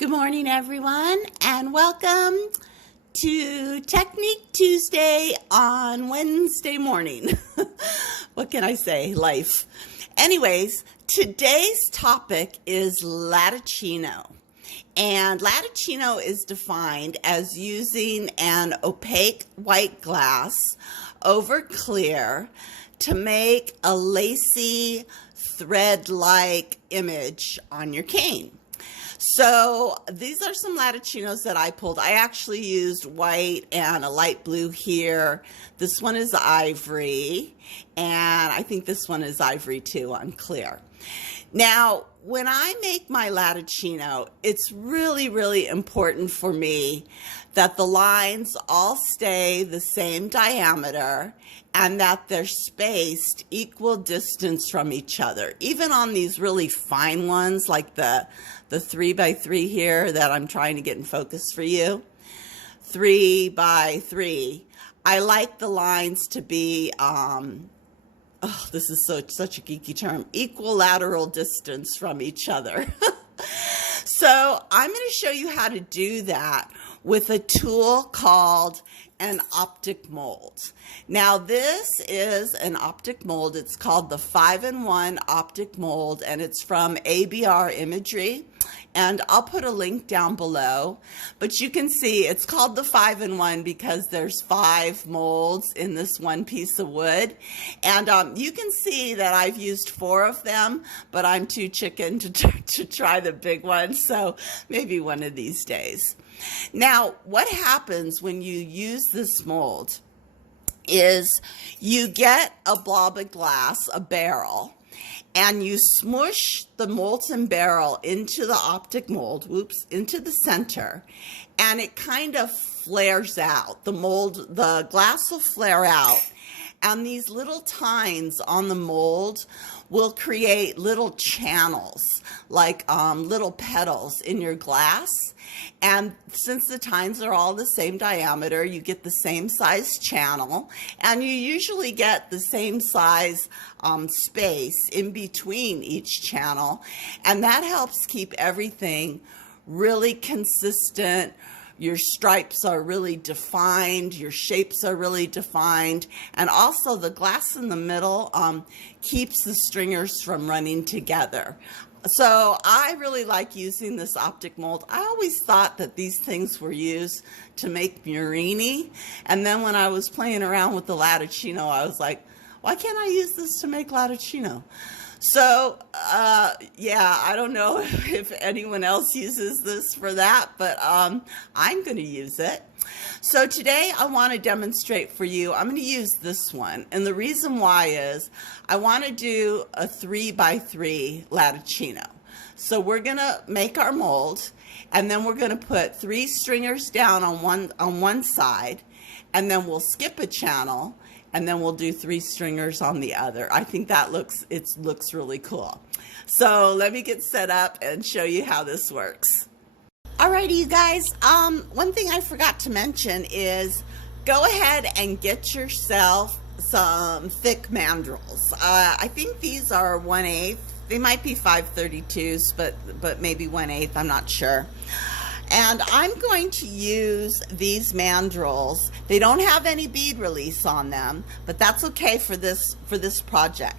Good morning, everyone, and welcome to Technique Tuesday on Wednesday morning. What can I say? Life. Anyways, today's topic is Latticino. And Latticino is defined as using an opaque white glass over clear to make a lacy, thread-like image on your cane. So these are some Latticinos that I pulled. I actually used white and a light blue here. This one is ivory, and I think this one is ivory too on clear. Now, when I make my Latticino, it's really important for me that the lines all stay the same diameter and that they're spaced equal distance from each other. Even on these really fine ones, like the 3x3 here that I'm trying to get in focus for you, 3x3, I like the lines to be, this is such a geeky term, equilateral distance from each other. So I'm going to show you how to do that with a tool called an Optic Mold. Now this is an Optic Mold. It's called the 5-in-1 Optic Mold, and it's from ABR Imagery. And I'll put a link down below, but you can see it's called the 5-in-1 because there's 5 molds in this one piece of wood. And you can see that I've used 4 of them, but I'm too chicken to try the big one, so maybe one of these days. Now, what happens when you use this mold is you get a blob of glass, a barrel, and you smush the molten barrel into the optic mold, into the center, and it kind of flares out. The glass will flare out, and these little tines on the mold will create little channels, like little petals in your glass. And since the tines are all the same diameter, you get the same size channel, and you usually get the same size space in between each channel, and that helps keep everything really consistent. Your stripes are really defined, your shapes are really defined, and also the glass in the middle keeps the stringers from running together. So I really like using this optic mold. I always thought that these things were used to make murini, and then when I was playing around with the Latticino, I was like, why can't I use this to make Latticino? So, yeah, I don't know if anyone else uses this for that, but I'm going to use it. So today I want to demonstrate for you, I'm going to use this one. And the reason why is I want to do a 3x3 Latticino. So we're going to make our mold, and then we're going to put 3 stringers down on one side, and then we'll skip a channel, and then we'll do 3 stringers on the other. I think that looks really cool. So let me get set up and show you how this works. Alrighty, you guys, one thing I forgot to mention is go ahead and get yourself some thick mandrels. I think these are 1/8. They might be 532s, but maybe 1/8, I'm not sure. And I'm going to use these mandrels. They don't have any bead release on them, but that's okay for this project.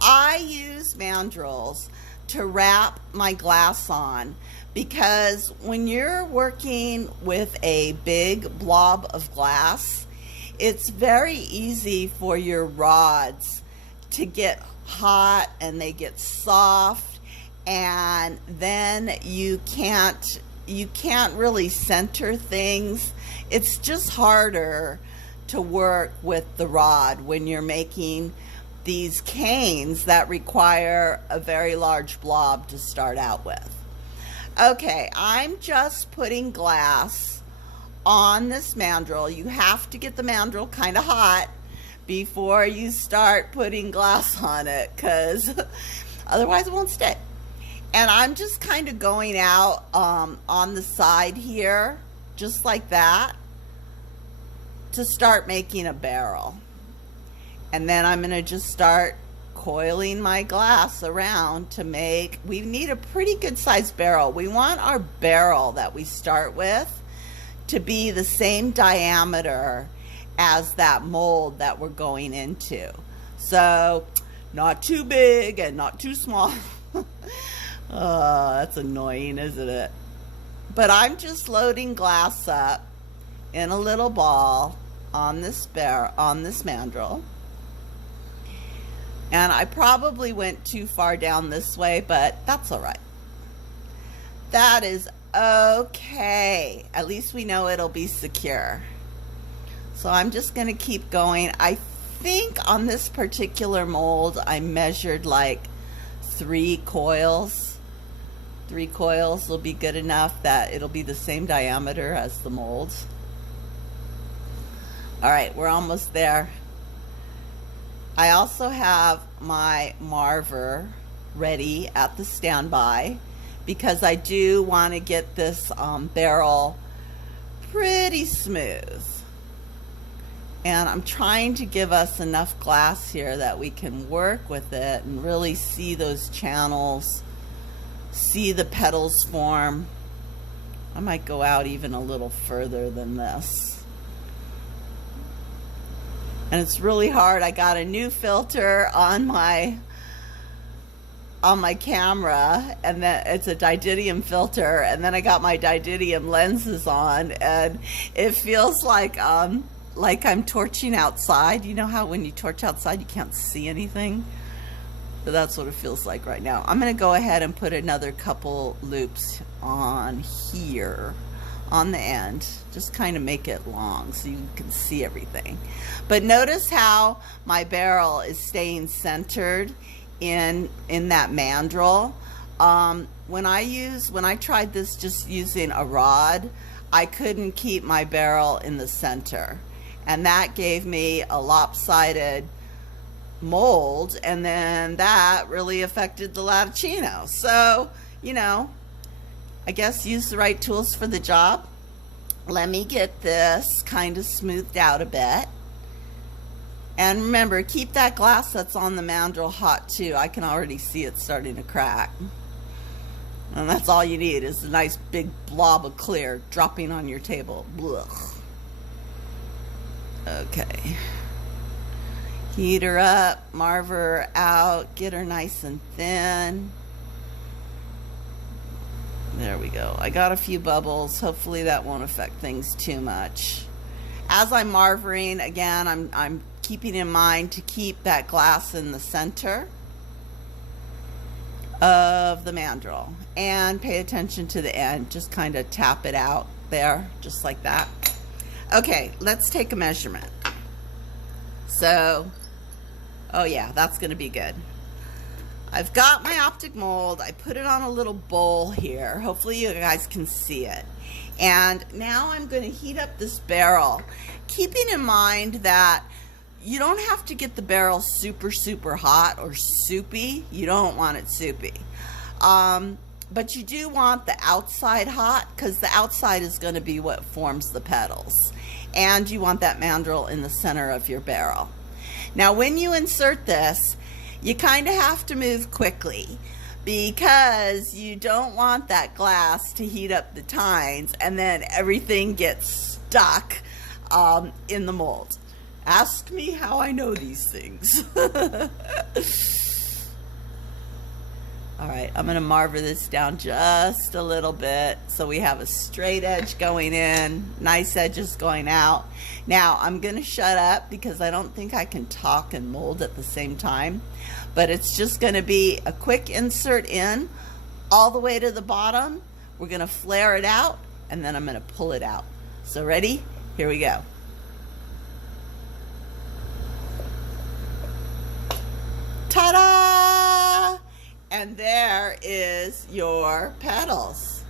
I use mandrels to wrap my glass on because when you're working with a big blob of glass, it's very easy for your rods to get hot and they get soft, and then you can't really center things. It's just harder to work with the rod when you're making these canes that require a very large blob to start out with. Okay, I'm just putting glass on this mandrel. You have to get the mandrel kind of hot before you start putting glass on it, because otherwise it won't stick. And I'm just kind of going out on the side here, just like that, to start making a barrel. And then I'm going to just start coiling my glass around to make, we need a pretty good sized barrel. We want our barrel that we start with to be the same diameter as that mold that we're going into. So not too big and not too small. Oh, that's annoying, isn't it? But I'm just loading glass up in a little ball on this mandrel. And I probably went too far down this way, but that's all right. That is okay. At least we know it'll be secure. So I'm just going to keep going. I think on this particular mold, I measured like 3 coils. 3 coils will be good enough that it'll be the same diameter as the mold. All right, we're almost there. I also have my marver ready at the standby because I do want to get this barrel pretty smooth. And I'm trying to give us enough glass here that we can work with it and really see those channels, see the petals form. I might go out even a little further than this. And it's really hard. I got a new filter on my camera, and then it's a didymium filter, and then I got my didymium lenses on, and it feels like I'm torching outside. You know how when you torch outside you can't see anything? So that's what it feels like right now. I'm going to go ahead and put another couple loops on here on the end, just kind of make it long so you can see everything. But notice how my barrel is staying centered in that mandrel. When I tried this just using a rod, I couldn't keep my barrel in the center, and that gave me a lopsided mold, and then that really affected the Latticino. So, you know, I guess use the right tools for the job. Let me get this kind of smoothed out a bit. And remember, keep that glass that's on the mandrel hot too. I can already see it starting to crack. And that's all you need is a nice big blob of clear dropping on your table. Blech. Okay. Heat her up, marver her out, get her nice and thin. There we go. I got a few bubbles. Hopefully that won't affect things too much. As I'm marvering, again, I'm keeping in mind to keep that glass in the center of the mandrel. And pay attention to the end. Just kind of tap it out there, just like that. Okay, let's take a measurement. So, oh yeah, that's going to be good. I've got my optic mold. I put it on a little bowl here. Hopefully you guys can see it. And now I'm going to heat up this barrel, keeping in mind that you don't have to get the barrel super, super hot or soupy. You don't want it soupy. But you do want the outside hot, because the outside is going to be what forms the petals. And you want that mandrel in the center of your barrel. Now when you insert this, you kind of have to move quickly, because you don't want that glass to heat up the tines and then everything gets stuck in the mold. Ask me how I know these things. All right, I'm going to marver this down just a little bit so we have a straight edge going in, nice edges going out. Now, I'm going to shut up because I don't think I can talk and mold at the same time. But it's just going to be a quick insert in all the way to the bottom. We're going to flare it out, and then I'm going to pull it out. So ready? Here we go. Ta-da! And there is your petals.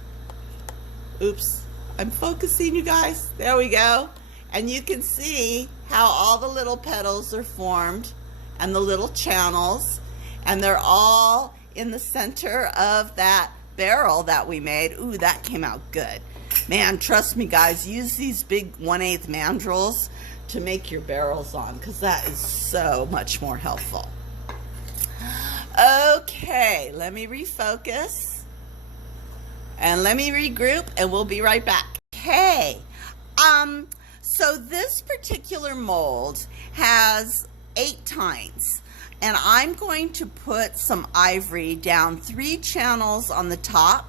Oops, I'm focusing, you guys. There we go. And you can see how all the little petals are formed and the little channels, and they're all in the center of that barrel that we made. Ooh, that came out good. Man, trust me, guys, use these big 1/8 mandrels to make your barrels on, because that is so much more helpful. Okay, let me refocus and let me regroup and we'll be right back. Okay, so this particular mold has 8 tines, and I'm going to put some ivory down 3 channels on the top,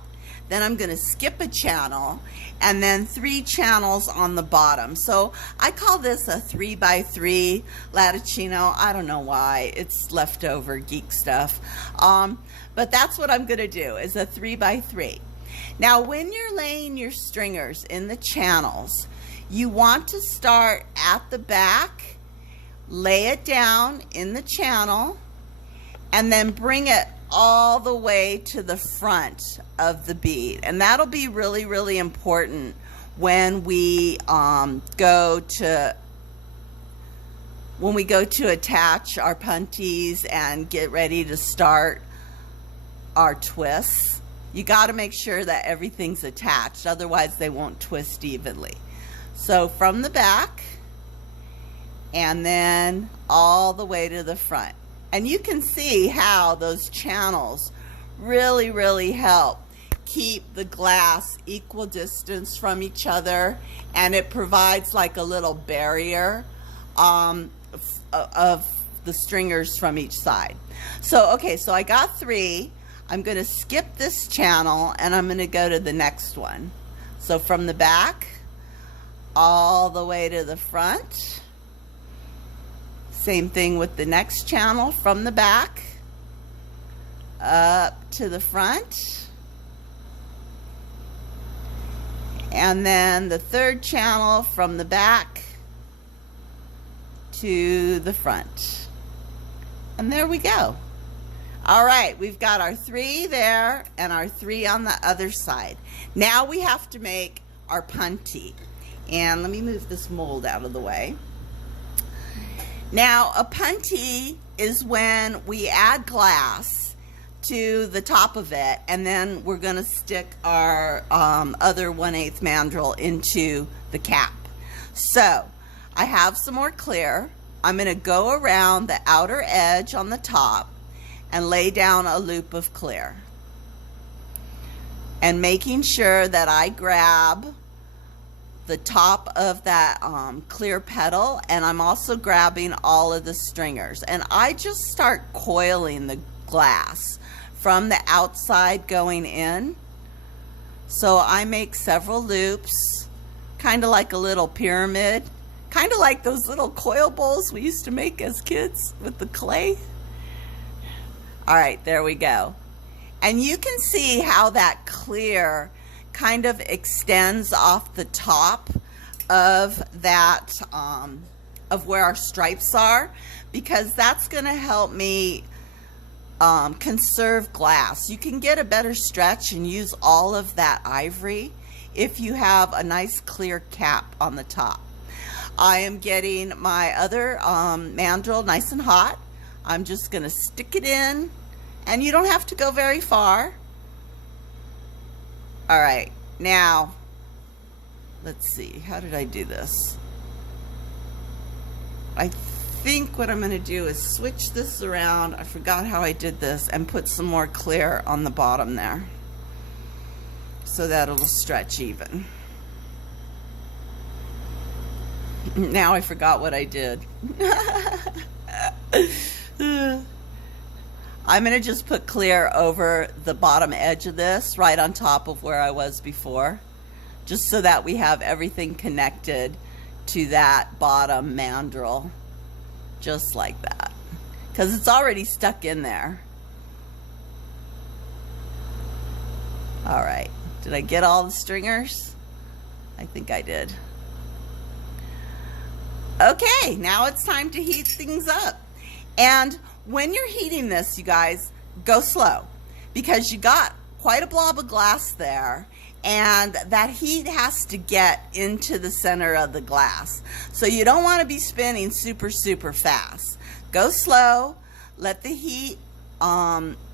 then I'm going to skip a channel, and then 3 channels on the bottom. So I call this a 3x3 Latticino. I don't know why, it's leftover geek stuff, but that's what I'm going to do, is a 3x3. Now when you're laying your stringers in the channels, you want to start at the back, lay it down in the channel, and then bring it all the way to the front of the bead. And that'll be really, really important when we go to attach our punties and get ready to start our twists. You got to make sure that everything's attached, otherwise they won't twist evenly. So from the back and then all the way to the front. And you can see how those channels really, really help keep the glass equal distance from each other, and it provides like a little barrier of the stringers from each side. So, okay, so I got 3. I'm going to skip this channel and I'm going to go to the next one. So from the back all the way to the front. Same thing with the next channel, from the back up to the front. And then the 3rd channel from the back to the front. And there we go. All right, we've got our 3 there and our 3 on the other side. Now we have to make our punty. And let me move this mold out of the way. Now, a punty is when we add glass to the top of it, and then we're going to stick our other 1/8 mandrel into the cap. So, I have some more clear. I'm going to go around the outer edge on the top and lay down a loop of clear. And making sure that I grab the top of that clear petal, and I'm also grabbing all of the stringers, and I just start coiling the glass from the outside going in. So I make several loops, kind of like a little pyramid, kind of like those little coil bowls we used to make as kids with the clay. All right, there we go. And you can see how that clear kind of extends off the top of that, of where our stripes are, because that's going to help me conserve glass. You can get a better stretch and use all of that ivory if you have a nice clear cap on the top. I am getting my other mandrel nice and hot. I'm just going to stick it in, and you don't have to go very far. All right, now, let's see, how did I do this? I think what I'm going to do is switch this around. I forgot how I did this, and put some more clear on the bottom there so that it'll stretch even. Now I forgot what I did. I'm going to just put clear over the bottom edge of this, right on top of where I was before, just so that we have everything connected to that bottom mandrel, just like that, because it's already stuck in there. All right, did I get all the stringers? I think I did. Okay, now it's time to heat things up. And when you're heating this, you guys, go slow, because you got quite a blob of glass there, and that heat has to get into the center of the glass. So you don't want to be spinning super, super fast. Go slow, let the heat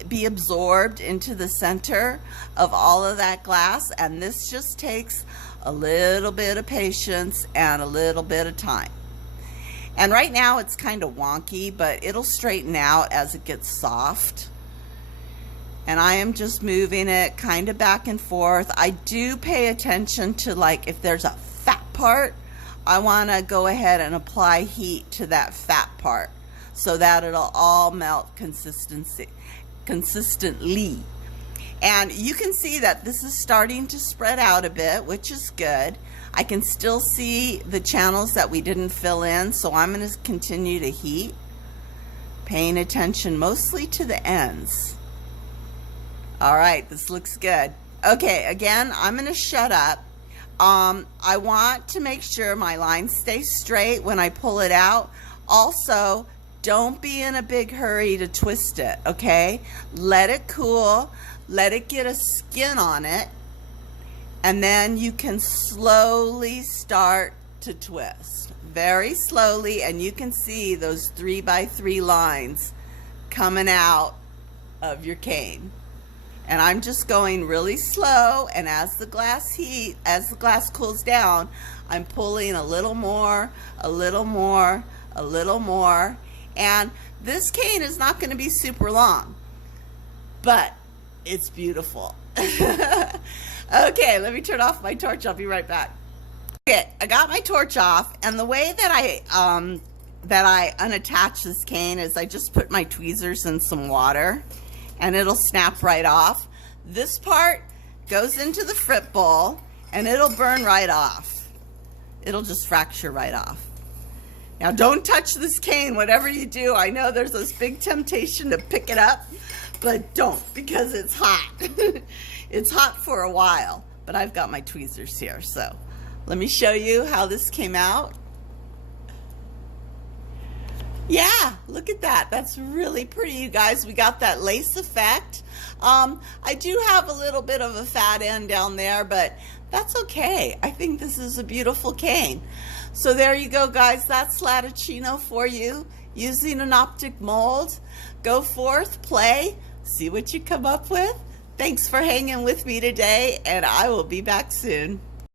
be absorbed into the center of all of that glass, and this just takes a little bit of patience and a little bit of time. And right now it's kind of wonky, but it'll straighten out as it gets soft. and I am just moving it kind of back and forth. I do pay attention to, like, if there's a fat part, I want to go ahead and apply heat to that fat part so that it'll all melt consistently. And you can see that this is starting to spread out a bit, which is good. I can still see the channels that we didn't fill in, so I'm going to continue to heat, paying attention mostly to the ends. All right, this looks good. Okay, again, I'm going to shut up. I want to make sure my lines stay straight when I pull it out. Also, don't be in a big hurry to twist it, okay? Let it cool, let it get a skin on it, and then you can slowly start to twist. Very slowly, and you can see those 3x3 lines coming out of your cane. And I'm just going really slow, and as the glass cools down, I'm pulling a little more, a little more, a little more. And this cane is not going to be super long, but it's beautiful. Okay, let me turn off my torch. I'll be right back. Okay, I got my torch off, and the way that I unattach this cane is I just put my tweezers in some water, and it'll snap right off. This part goes into the frit bowl, and it'll burn right off. It'll just fracture right off. Now, don't touch this cane, whatever you do. I know there's this big temptation to pick it up, but don't, because it's hot. It's hot for a while, but I've got my tweezers here, so let me show you how this came out. Yeah, look at that. That's really pretty, you guys. We got that lace effect. I do have a little bit of a fat end down there, but that's okay. I think this is a beautiful cane. So there you go, guys. That's Latticino for you using an optic mold. Go forth, play, see what you come up with. Thanks for hanging with me today, and I will be back soon.